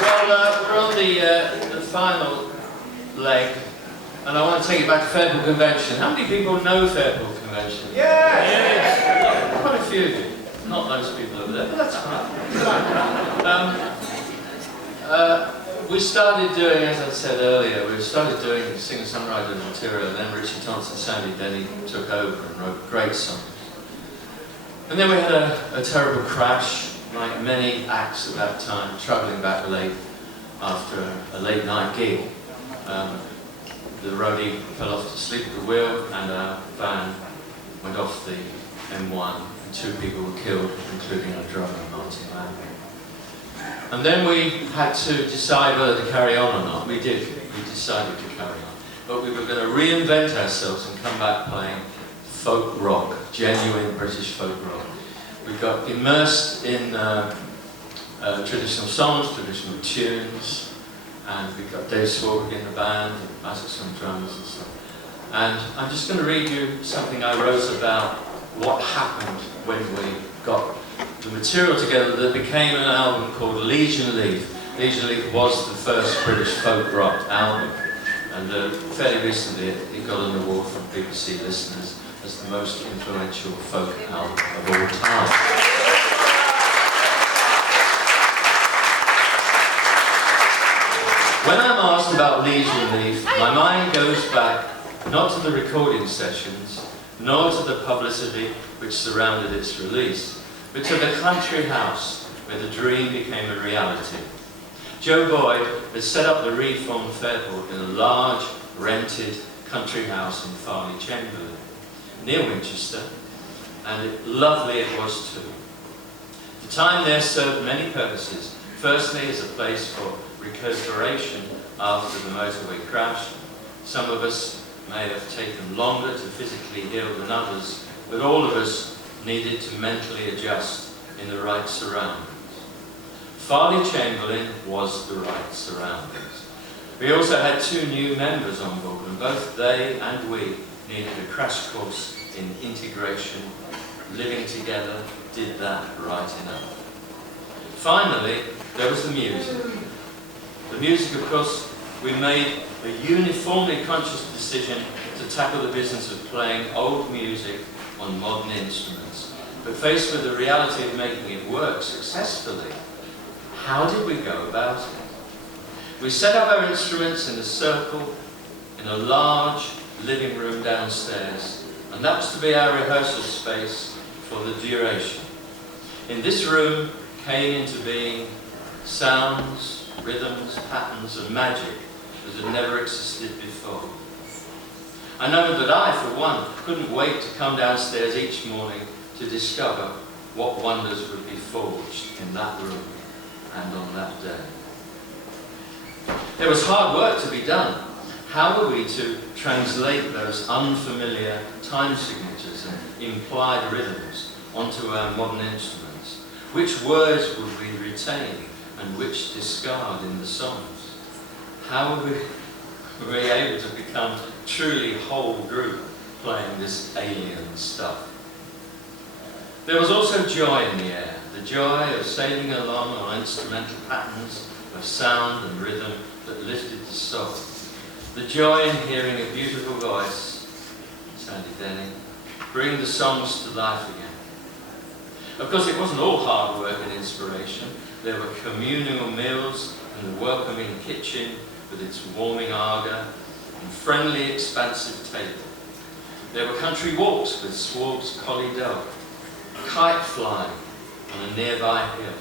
Well, we're on the final leg, and I want to take you back to Fairport Convention. How many people know Fairport Convention? Yes! Quite a few of you. Not those people over there, but that's fine. We started doing, as I said earlier, we started doing singer-songwriter material, and then Richie Thompson, Sandy Denny took over and wrote great songs. And then we had a terrible crash, like many acts at that time, travelling back late after a late night gig. The roadie fell off to sleep at the wheel, and our van went off the M1, and 2 people were killed, including our drummer, Martin Lang. And then we had to decide whether to carry on or not. We did. We decided to carry on. But we were going to reinvent ourselves and come back playing folk rock, genuine British folk rock. We got immersed in traditional songs, traditional tunes, and we got Dave Swarbrick in the band, and Isaac on drums and stuff. And I'm just going to read you something I wrote about what happened when we got the material together that became an album called Legion Leaf. Legion Leaf was the first British folk rock album, and fairly recently it got an award from BBC listeners as the most influential folk album of all time. When I'm asked about Legion Leaf, my mind goes back not to the recording sessions, nor to the publicity which surrounded its release, but to the country house where the dream became a reality. Joe Boyd had set up the reformed Fairport in a large, rented country house in Farley Chamberlain, near Winchester, and lovely it was too. The time there served many purposes. Firstly, as a place for recuperation after the motorway crash. Some of us may have taken longer to physically heal than others, but all of us needed to mentally adjust in the right surroundings. Farley Chamberlain was the right surroundings. We also had 2 new members on board, and both they and we needed a crash course in integration. Living together did that right enough. Finally, there was the music. The music, of course, we made a uniformly conscious decision to tackle the business of playing old music on modern instruments. But faced with the reality of making it work successfully, how did we go about it? We set up our instruments in a circle in a large living room downstairs, and that was to be our rehearsal space for the duration. In this room came into being sounds, rhythms, patterns, and magic that had never existed before. I know that I, for one, couldn't wait to come downstairs each morning to discover what wonders would be forged in that room and on that day. There was hard work to be done. How were we to translate those unfamiliar time signatures and implied rhythms onto our modern instruments? Which words would we retain and which discard in the songs? How were we able to become truly whole group playing this alien stuff? There was also joy in the air, the joy of sailing along on instrumental patterns of sound and rhythm that lifted the soul. The joy in hearing a beautiful voice, Sandy Denny, bring the songs to life again. Of course, it wasn't all hard work and inspiration. There were communal meals and the welcoming kitchen with its warming ardour and friendly, expansive table. There were country walks with Swart's collie dog, kite flying on a nearby hill.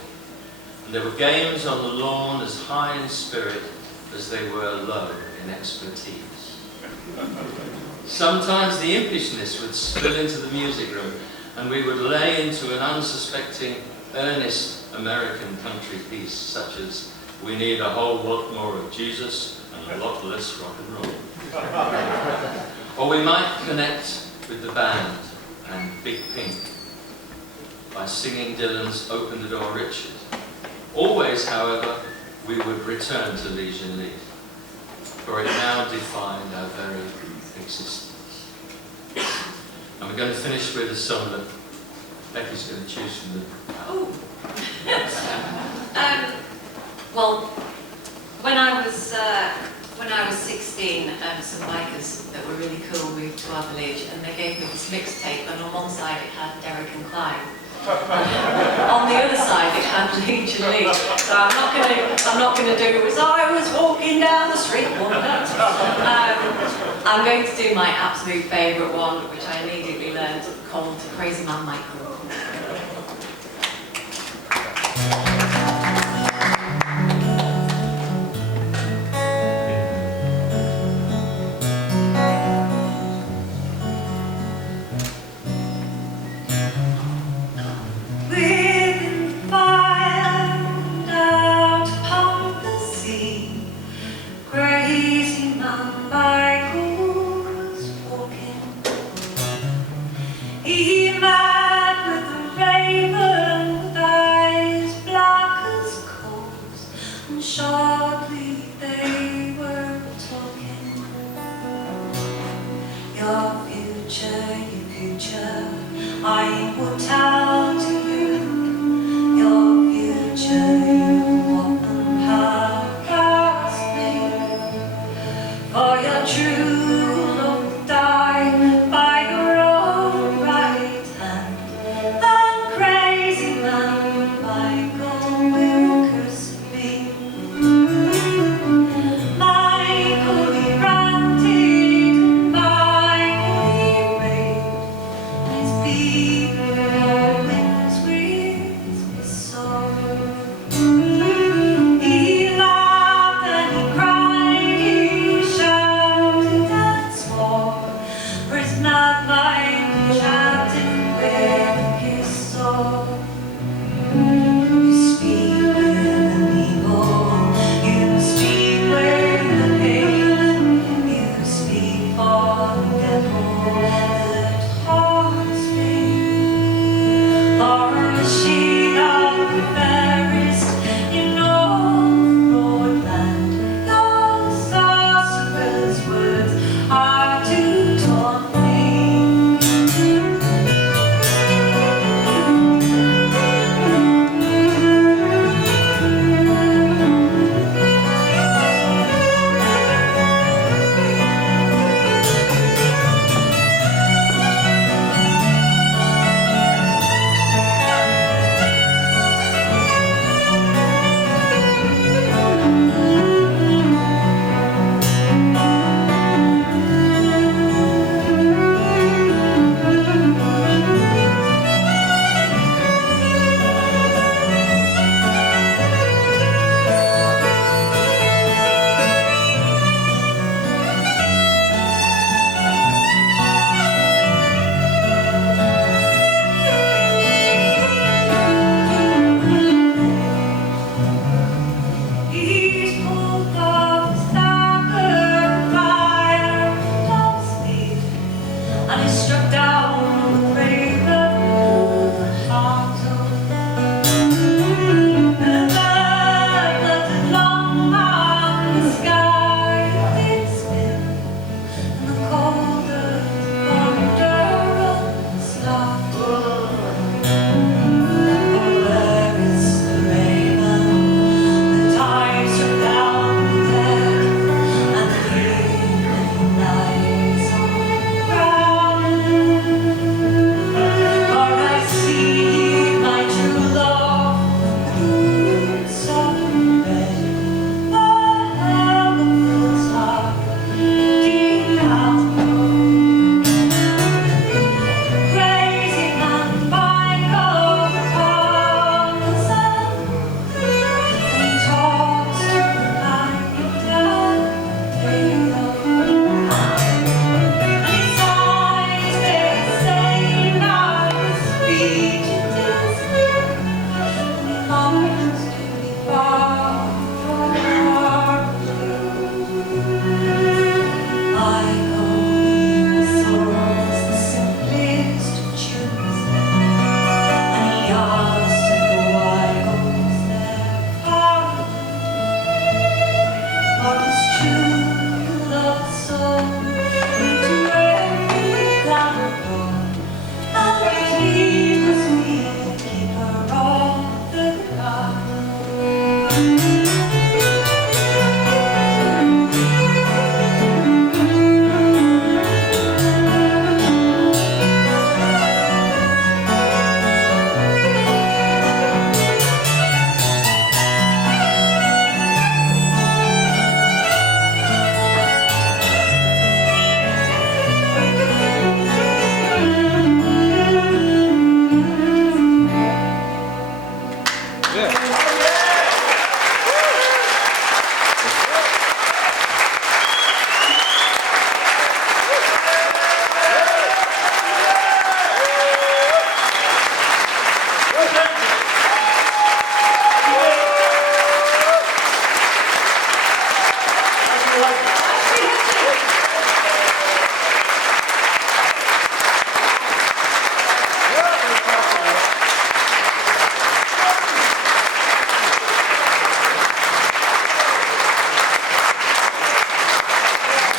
And there were games on the lawn as high in spirit as they were low in expertise. Sometimes the impishness would spill into the music room, and we would lay into an unsuspecting, earnest American country piece, such as "We need a whole lot more of Jesus and a lot less rock and roll." Or we might connect with the band and Big Pink by singing Dylan's "Open the Door, Richard." Always, however, we would return to Legion Leaf, for it now defined our very existence. And we're going to finish with a song that Becky's going to choose from the... Oh! Well, when I was 16, some bikers that were really cool moved to our village, and they gave me this mixtape, and on one side it had Derek and Clyde. On the other side it had Leech and Lee. So I'm not gonna do as I was walking down the street one night. I'm going to do my absolute favourite one, which I immediately learned, called Crazy Man Michael. I will tell to you your future. You often have asked me for your true love died by your own right hand. That crazy man Michael will curse me. Michael he ranted, Michael he raved. His people always with his soul. He laughed and he cried, he shouted and swore, for his mad mind chatted with his soul. You speak with an evil, you speak with an hate, you speak for the devil that haunts me. For a machine of the fairest in all broad land, your sorcerer's words are to taunt me. He's pulled off his dagger, fire and sleep, and he struck down on the raven who the heart of. The bird fluttered long on the sky with its spin, and the cold earth wonder on the star. Oh, where is the raven? The tide struck down the deck, and the evening lies on the ground. For I see my true love, the roots of red, the heaven's heart, deep down. Crazy man Michael comes and he talks to the night and his eyes they say now his speech it is clear, and he longs to be far from Michael, he was the simplest to choose, and he asked why was there far, for his true love so into every cloud door, and he was me, keeper of the dark.